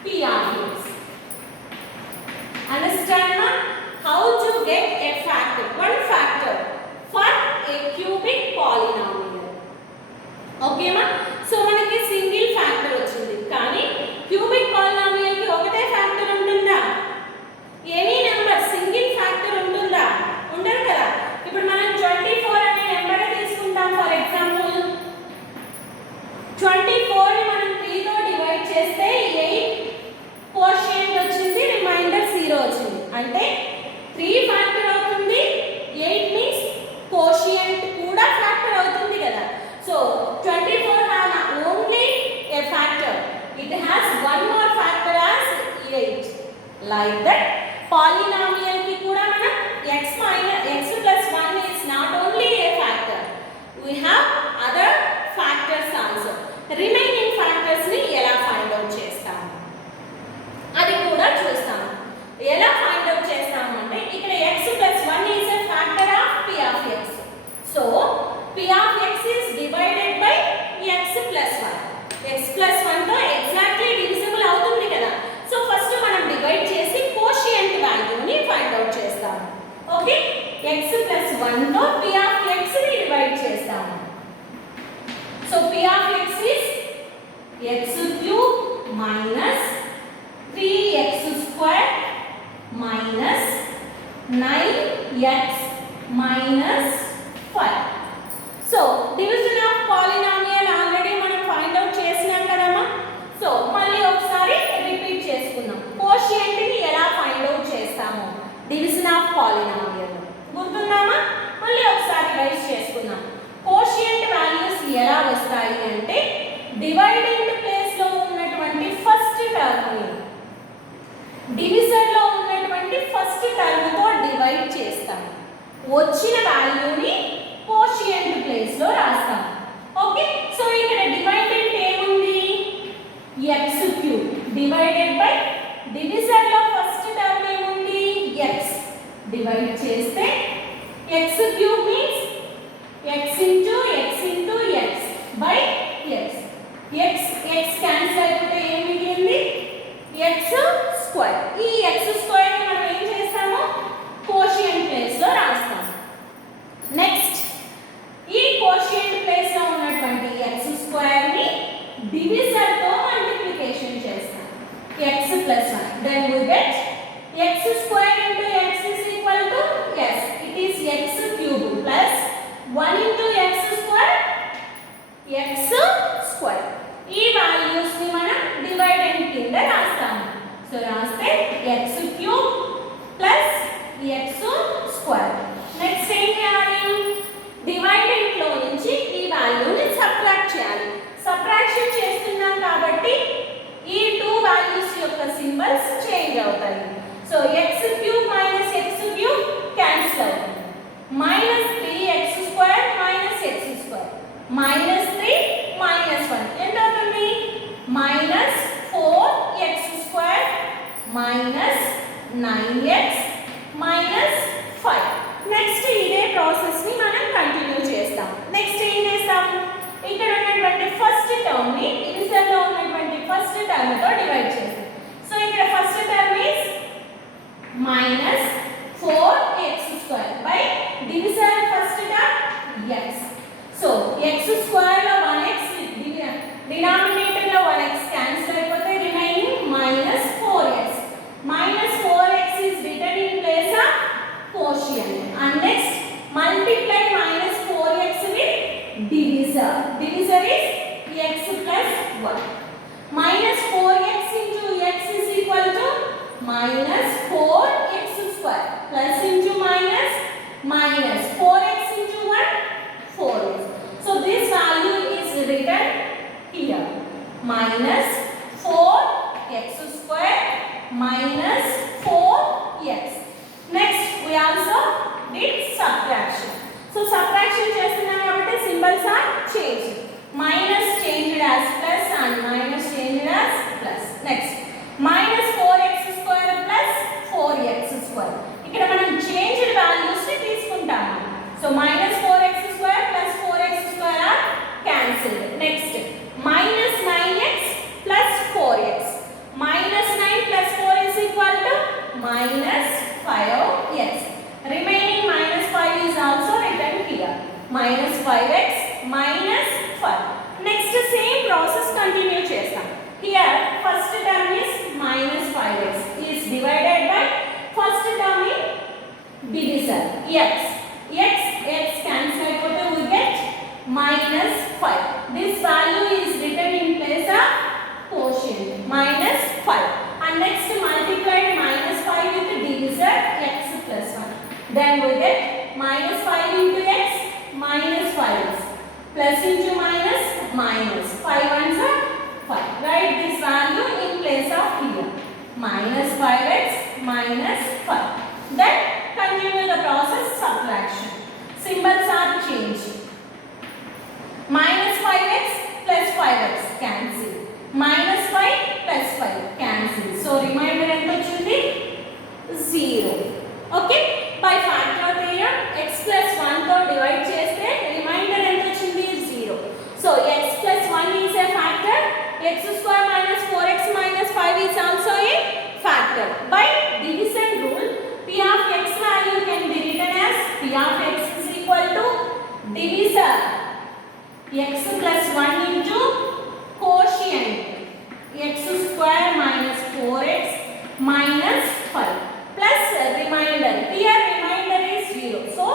P of x. Understand ma? How to get a factor? One factor for a cubic polynomial. Okay ma? So మనకి single factor వచ్చింది, కానీ cubic polynomial కి ఒకటే ఫ్యాక్టర్ ఉంటుందా? Any number single factor ఉంటుందా? ఉండదు కదా. ఇప్పుడు మనం 24 అనే నెంబర్ తీసుకుంటాం. ఫర్ ఎగ్జాంపుల్ 24 ని మనం 3 తో డివైడ్ చేస్తే 8 కోషియంట్ వచ్చింది, రిమైండర్ 0 వచ్చింది. అంటే 3 ఫ్యాక్టర్ అవుతుంది, 8 మీన్స్ కోషియంట్ కూడా ఫ్యాక్టర్ అవుతుంది కదా. సో 24 has only a factor. It has one more factor as 8. Like that, polynomial ki kuda mana x plus 1 is not only a factor. We have other factors also. Remaining factors ni ela find out chestamu, adi kuda chustamu. Ela find out chestamu ante ikkada x plus 1 is a factor of P of x. So P of x is divided by x plus 1. x plus 1 తో exactly divisible అవుతుంది కదా. So first మనం డివైడ్ చేసి కోషియంట్ వాల్యూని find out చేస్తాము. Okay, x plus 1 తో P of x ని డివైడ్ చేస్తాము. So P of x is x cube minus 3x square minus 9x minus 5. So division of polynomial already మనం ఫైండ్ అవుట్ చేసినాం కదమ్మా. సో మళ్ళీ ఒకసారి రిపీట్ చేసుకుందాం. కోషియంట్ ని ఎలా ఫైండ్ అవుట్ చేస్తాము డివిజన్ ఆఫ్ పాలినామియల్ గుర్తుందామా? మళ్ళీ ఒకసారి రైస్ చేసుకుందాం. కోషియంట్ వాల్యూస్ ఎలా వస్తాయి అంటే డివైడెంట్ ప్లేస్ లో ఉన్నటువంటి ఫస్ట్ టర్మ్ ని డివిజన్ లో ఉన్నటువంటి ఫస్ట్ టర్మ్ తో డివైడ్ చేస్తాం. వచ్చిన వాల్యూని కోషియంట్ ప్లేస్ లో రాస్తాం. ఓకే, సో ఇక్కడ డివైడెంట్ ఏముంది? x cube divided by division లో ఫస్ట్ టర్మ్ ఏముంది? x డివైడ్ చేస్తే x cube means x into x into x by x. x cancel అయిపోతే ఏం మిగిలింది? x square. ఈ x స్క్వేర్ ని మనం ఏం చేస్తాము? కోషియంట్ ప్లేస్ లో రాస్తాం. నెక్స్ట్ ఈ కోషియంట్ ప్లేస్ లో ఉన్నటువంటి x స్క్వేర్ ని డివిజన్ తో మల్టిప్లికేషన్ చేస్తాం. x plus 1, then we get x square into x is equal to, yes, it is x cube plus 1 into x square, x square. ఈ వాల్యూస్ ని మనం డివైడెంట్ కింద రాస్తాము. సో రాస్తే x cube plus x square. Next ఏం చేయాలి? డివైడెంట్ లో నుంచి ఈ వాల్యూని సబ్ట్రాక్ట్ చేయాలి. సబ్ట్రాక్షన్ చేస్తున్నాం కాబట్టి ఈ టూ వాల్యూస్ యొక్క సింబల్స్ చేంజ్ అవుతాయి. So x cube minus x cube cancel అవుతుంది. Minus 3x square minus x square minus 3 minus 1 ఎంత అవుతుంది? Minus 4x square minus 9x minus 5. Next ఇదే divisor first term x. So x square లో 1x denominator లో 1x cancel అయిపోతే remaining minus 4x. Minus 4x is written in place of quotient. And next multiply minus 4x with divisor. Divisor is x plus 1. Minus 4x into x is equal to minus 4x square. Plus into minus, minus 4x into 1, 4x. So this value is written here. Minus 4x square minus 4x. Next we also did subtraction. So subtraction చేస్తున్నాం కాబట్టి symbols are changed. Minus changed as plus and minus changed as plus. Next minus 4x square plus 4x square. ఇక్కడ మనం changed values ని తీసుకుంటాము. So minus 4x square plus 4x square are cancelled. Next minus 9x plus 4x. Minus 9 plus 4 is equal to minus 5x. Remaining minus 5 is also written here. Minus 5x minus 5. Next same process continue చేస్తాం. Here first term is minus 5x is divided by first term in divisor x. X cancel అయిపోతే we get minus 5. This value is written in place of quotient minus 5. And next multiply minus 5 with divisor x plus 1. Then we get minus 5 into x minus 5x. Plus into minus, minus 5 ones are 5. Write this value in place of here. Minus 5x minus 5. Then continue the process subtraction. Symbols are changed. Minus 5x plus 5x cancel. Minus 5 plus 5 cancel. So remainder ఎంత వచ్చింది 0. Okay. By factor theorem x plus 1 తో divide చేస్తే రిమైండర్ ఎంత వచ్చింది 0. So x plus 1 is a factor. X square minus 4x minus 5 is also a factor. By division rule p of x value can be written as p of x is equal to divisor x plus 1 into quotient x square minus 4x minus 5 plus remainder. Here remainder is 0. So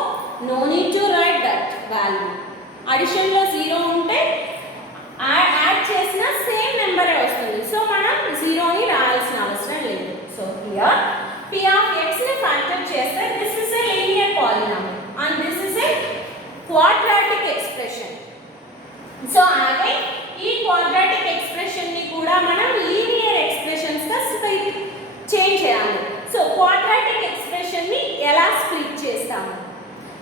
no need to write that value. Addition లో 0 ఉంటే యాడ్ చేసిన సేమ్ నెంబరే వస్తుంది. సో మనం 0 ని రాయాల్సిన అవసరం లేదు. So here p of x ని ఫ్యాక్టర్ చేస్తే this is a linear polynomial and this is a quadratic expression. So అలాగే ఈ quadratic expression ని కూడా మనం linear expressions గా చేంజ్ చేయాలి. సో quadratic expression ని ఎలా స్ప్లిట్ చేస్తాము?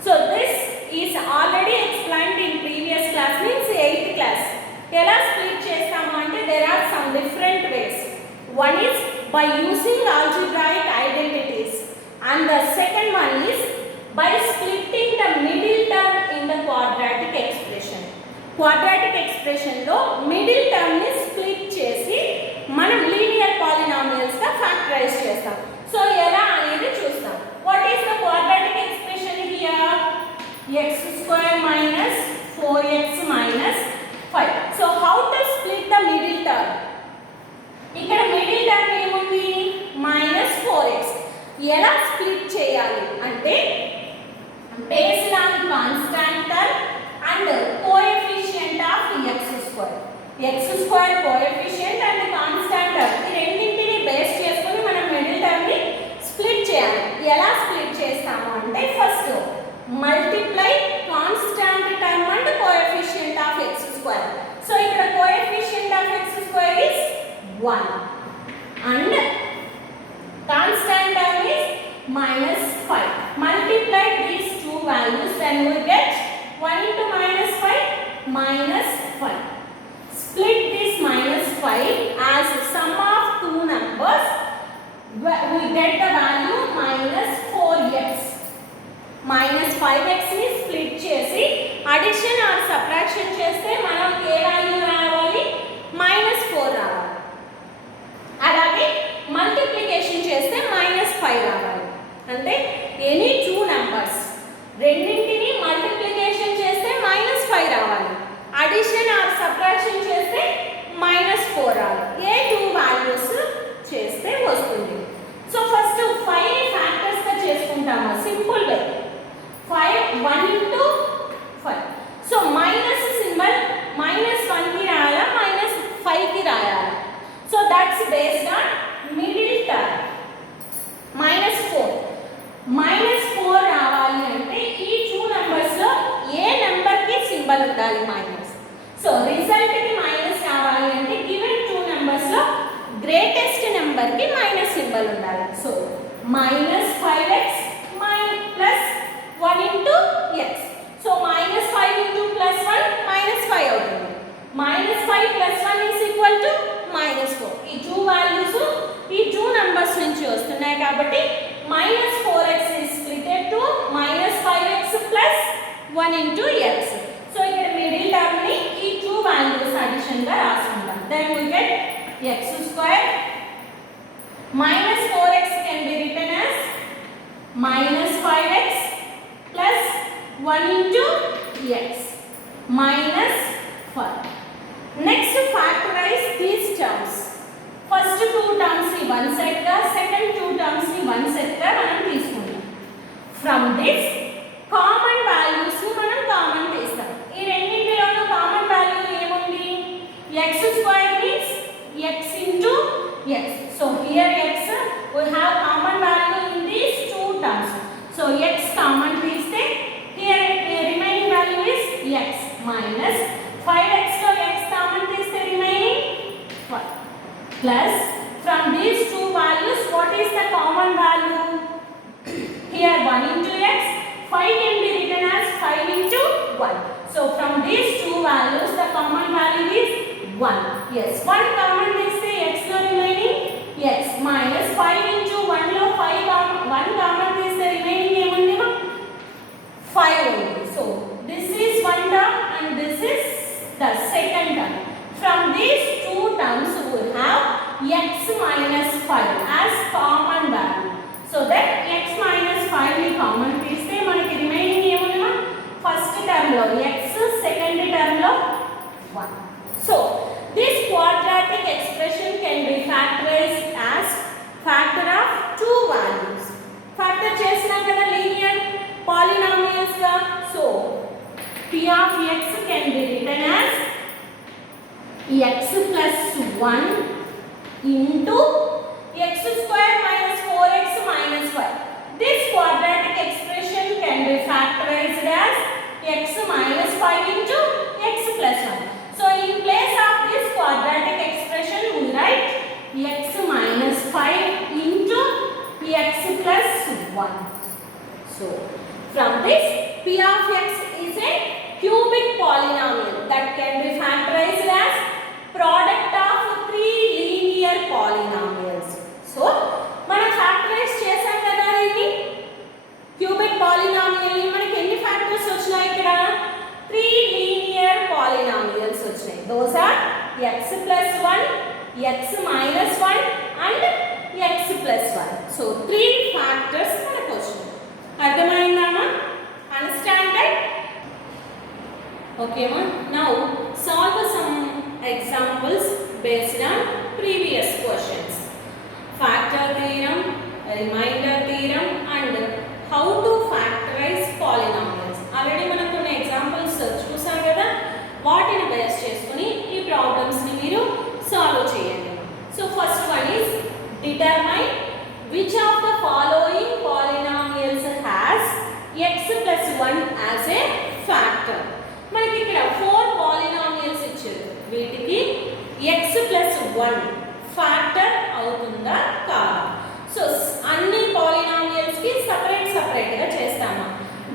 So this is already explained in previous class, means 8th class. ఎలా స్ప్లిట్ చేస్తాము అంటే there are some different ways. One is by using algebraic identities and the second one is by splitting the middle term in the quadratic expression. Quadratic expression లో middle term ని split చేసి మనం linear polynomials గా factorize చేస్తాం. So ఎలా అనేది చూస్తాం. What is the quadratic expression here? X square minus 4x minus 5. So how to split the middle term? ఇక్కడ middle term ఏముంది? minus 4x. ఎలా split చేయాలి అంటే based on constant term and coefficient of x square. X square coefficient and constant term ఈ రెండింటిని బేస్ చేసుకొని మనం middle term ని స్ప్లిట్ చేయాలి. ఎలా స్ప్లిట్ చేస్తాము అంటే first multiply constant term and coefficient of x square. So ఇక్కడ coefficient of x square is 1 and constant term is minus 5. Multiply these two values then we get 1 into minus 5 minus 5. Split this minus 5 as sum of two numbers. We get the value minus 4x. Minus 5x ని split చేసి addition or subtraction చేస్తే మనం ఏ వాల్యూ రావాలి? minus 4 రావాలి. అలాగే మల్టిప్లికేషన్ చేస్తే minus 5 రావాలి. అంటే ఎనీ టూ నంబర్స్ రెండింటి సబ్ట్రాక్షన్ చేస్తే -4 రావాలి. ఏ 2 వాల్యూస్ చేస్తే వస్తుంది. సో ఫస్ట్ 5 ని ఫ్యాక్టర్స్ గా చేసుకుంటాము simple way. 5 1 into 5. So minus symbol -1 కి రాయాలా -5 కి రాయాలా? So that's based on middle term. -4 రావాలి అంటే ఈ 2 నంబర్స్ లో ఏ నంబర్ కి సింబల్ ఉండాలి మైనస్. సో రిజల్ట్ కి మైనస్ రావాలి అంటే గివెన్ 2 నంబర్స్ లో గ్రేటెస్ట్ నెంబర్ కి మైనస్ సింబల్ ఉండాలి. So -5x plus 1 into x. So -5 into +1 -5 అవుతుంది. -5 plus 1 is equal to -4. ఈ 2 వాల్యూస్ ఈ 2 నంబర్స్ నుంచి వస్తున్నాయి కాబట్టి -4x is split to -5x plus 1 into x. So ఇక్కడ మిడిల్ టర్మ్ ని ఈ 2 వాల్యూస్ అడిషన్ గా రాసుకుందాం. then we get x square -4x can be written as -5x plus 1 into x -5. Next factorize these terms. First 2 terms ni one set ga, second 2 terms ni one set ga మనం తీసుకుందాం. From this common values ని మనం కామన్ తీస్తాం. ఈ రెండింటిలోనూ common value ఏముంది? x square means x into x. So here x we have common value in these 2 terms. So x common తీస్తే here remaining value is x minus 5x లో x common తీస్తే remaining 5 plus from these 2 values what is the common value? Here 1 into x, 5 can be written as 5 into 1. So from these 2 values the common value is 1. Yes, 1 common తీస్తే x లో remaining x minus 5 into 1 లో 1 common తీస్తే remaining ఏముంది? 5 ఉంది. So this is one term and this is the second term. From these 2 terms we will have x minus 5 as common value. So that x minus 5 ని కామన్ తీస్తే మనకి రిమైనింగ్ ఏముంది? ఫస్ట్ టర్మ్ లో x, second term లో 1. So this quadratic expression can be factorized as factor of 2 values. Factor చేసినాం కదా linear polynomials గా. So p of x can be written as x plus 1 into x square minus 4x minus 5. This quadratic expression can be factorized as x minus 5 into x plus 1. So in place of this quadratic expression we write x minus 5 into x plus 1. So from this p of x is a cubic polynomial that can be factorized as product of 3 linear polynomials. So మనం ఫ్యాక్టరైజ్ చేసాం కదా ఇది cubic polynomial ని మనకి ఎన్ని ఫ్యాక్టర్స్ వచ్చాయి ఇక్కడ? 3 linear polynomials వచ్చాయి. those are x plus 1, x minus 1 and x plus 1. So 3 factors మనకు వచ్చాయి. అర్థమైందా? Understand that? Okay ma. Now solve some examples based on previous questions. Factor theorem, remainder theorem and how to factorize polynomials. Already మనం కొన్ని examples చూసాం కదా, వాటిని బేస్ చేసుకొని ఈ ప్రాబ్లమ్స్ ని మీరు సాల్వ్ చేయండి. So first one is determine which of the following polynomials has x plus 1 as a factor. మనకి ఇక్కడ 4 polynomials ఇచ్చారు. వీటికి x plus 1 ఫ్యాక్టర్ అవుతుందా కాదా? సో అన్ని పాలినామియల్స్ కి సెపరేట్ గా చేస్తాము.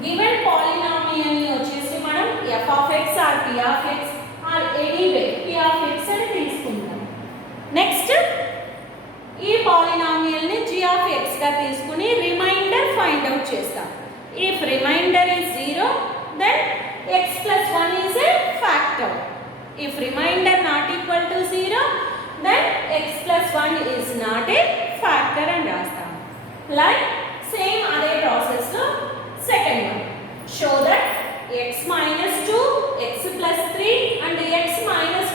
గివెన్ పాలినామియల్ ని వచ్చేసి మనం f of x or p of x or anyway p of x అని తీసుకుంటాం. నెక్స్ట్ ఈ పాలినామియల్ ని g of x గా తీసుకుని రిమైండర్ ఫైండ్ అవుట్ చేస్తాం. If remainder is 0 then x plus 1 is a factor. If remainder not equal to 0 then x plus 1 is not a factor and rastam. Like same other process lo second one. Show that x minus 2, x plus 3 and x minus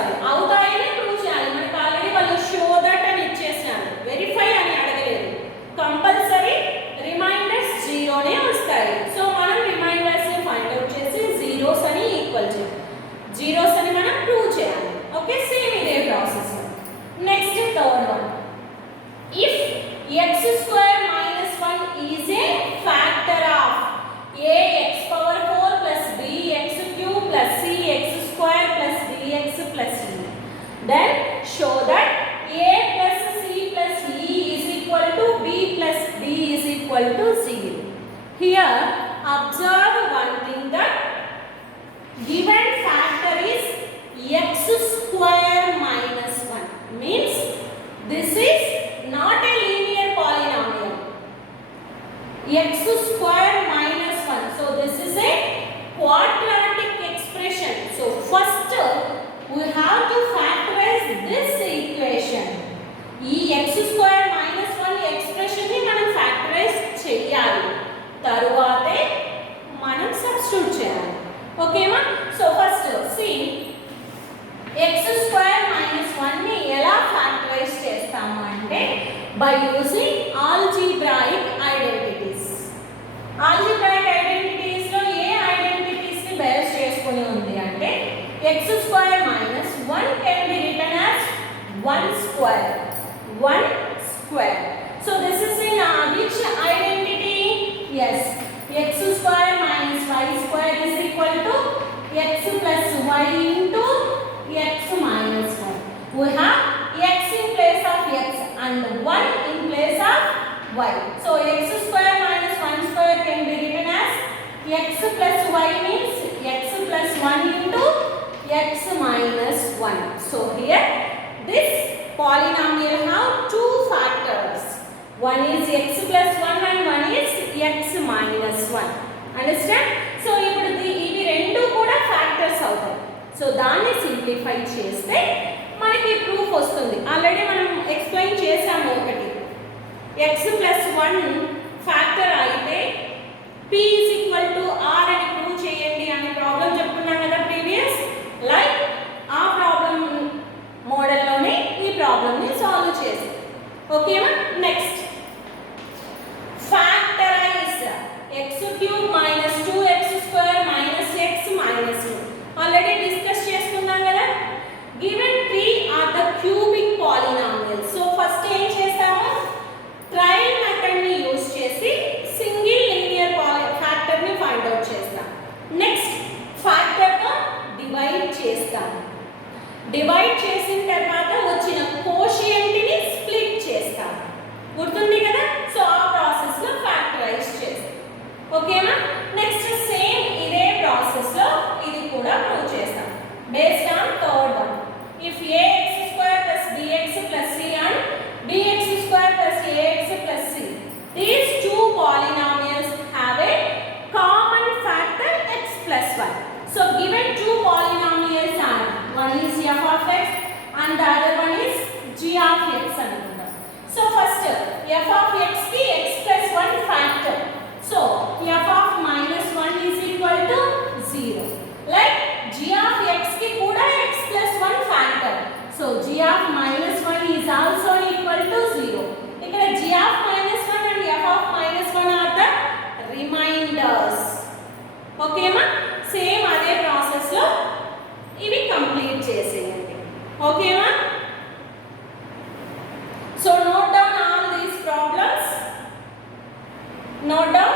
sorry అవుతాయని ప్రూవ్ చేయాలి. మనకి ఆల్రెడీ వాళ్ళు show that అని ఇచ్చేసాను, వెరిఫై అని అడగలేదు. Compulsory reminders జీరోనే వస్తాయి. సో మనం రిమైండర్స్ ని ఫైండ్ అవుట్ చేసి జీరోస్ అని ఈక్వల్ చేయాలి, జీరోస్ అని మనం ప్రూవ్ చేయాలి. ఓకే, సేమ్ ఇదే process. Next third one, if x square minus 1 is a factor of a x power 4 plus b x cube plus c x square plus dx plus e, then show that a plus c plus e is equal to b plus d is equal to 0. Here observe one thing, that given factor is x square minus 1, means this is not a linear polynomial. X square minus 1, so this is a quadratic expression. So first we have to factorize this equation. ఈ x square minus 1 expression ని మనం factorize చేయాలి, తరువాతే మనం substitute చేయాలి. ఓకేమా? So first see x square minus 1 ని ఎలా factorize చేస్తాము అంటే by using algebraic identities. Algebraic identities లో ఏ ఐడెంటిటీస్ ని బేస్ చేసుకొని ఉంది అంటే x square minus 1 can be written as 1 square. So this is in which identity? Yes, x square minus y square is equal to x plus y into x minus 1. We have x in place of x and 1 in place of y. So x square minus 1 square can be written as x plus y, means x plus 1 into x minus 1. So here this polynomial have two factors. One is x plus 1 and one is x minus 1. Understand? So ఇప్పుడు ఇవి రెండు కూడా ఫ్యాక్టర్స్ అవుతాయి. సో దాన్ని సింప్లిఫై చేస్తే మనకి ప్రూఫ్ వస్తుంది. ఆల్రెడీ మనం ఎక్స్ప్లెయిన్ చేసాము ఒకటి, x ప్లస్ 1 ఫ్యాక్టర్ అయితే p is equal to r అని ప్రూవ్ చేయండి అనే ప్రాబ్లం చెప్పుకున్నాం కదా ప్రీవియస్. లైక్ ఆ ప్రాబ్లం మోడల్లోనే ఈ ప్రాబ్లమ్ని సాల్వ్ చేసాం. ఓకేమా? Next factorize x cube minus 2x square minus x minus 2 already discuss చేసుకున్నాం కదా. Given 3 are the cubic polynomials. So first ఏం చేస్తాము, ట్రయల్ మెథడ్ ని యూస్ చేసి సింగిల్ లీనియర్ ఫ్యాక్టర్ ని ఫైండ్ అవుట్ చేస్తాం. నెక్స్ట్ ఫ్యాక్టర్ తో డివైడ్ చేస్తాం. డివైడ్ చేసిన తర్వాత వచ్చిన కోషియంట్ ని స్ప్లిట్ చేస్తాం. గుర్తుంది కదా? సో ఆ ప్రాసెస్ లో ఫ్యాక్టరైజ్ చేస్తాం. ఓకేనా? నెక్స్ట్ సేమ్ ఇదే ప్రాసెస్ లో ఇది కూడా ప్రూవ్ చేస్తాం. Based on third one, if ax square plus bx plus c and bx square plus ax plus c, these two polynomials have a common factor x plus 1. So given two polynomials are, one is f of x and the other one is g of x అనుకుందాం. So first f of x ki x plus 1 factor. So f of minus 1 is equal to 0. Like g of x ki kuda x plus 1 factor. So g of minus 1 is also equal to 0. ఇక్కడ g of minus 1 and f of minus 1 are the remainders. ఓకేమా? Same అదే process లో ఇవి complete చేసేయండి. ఓకేమా? So note down all these problems. Note down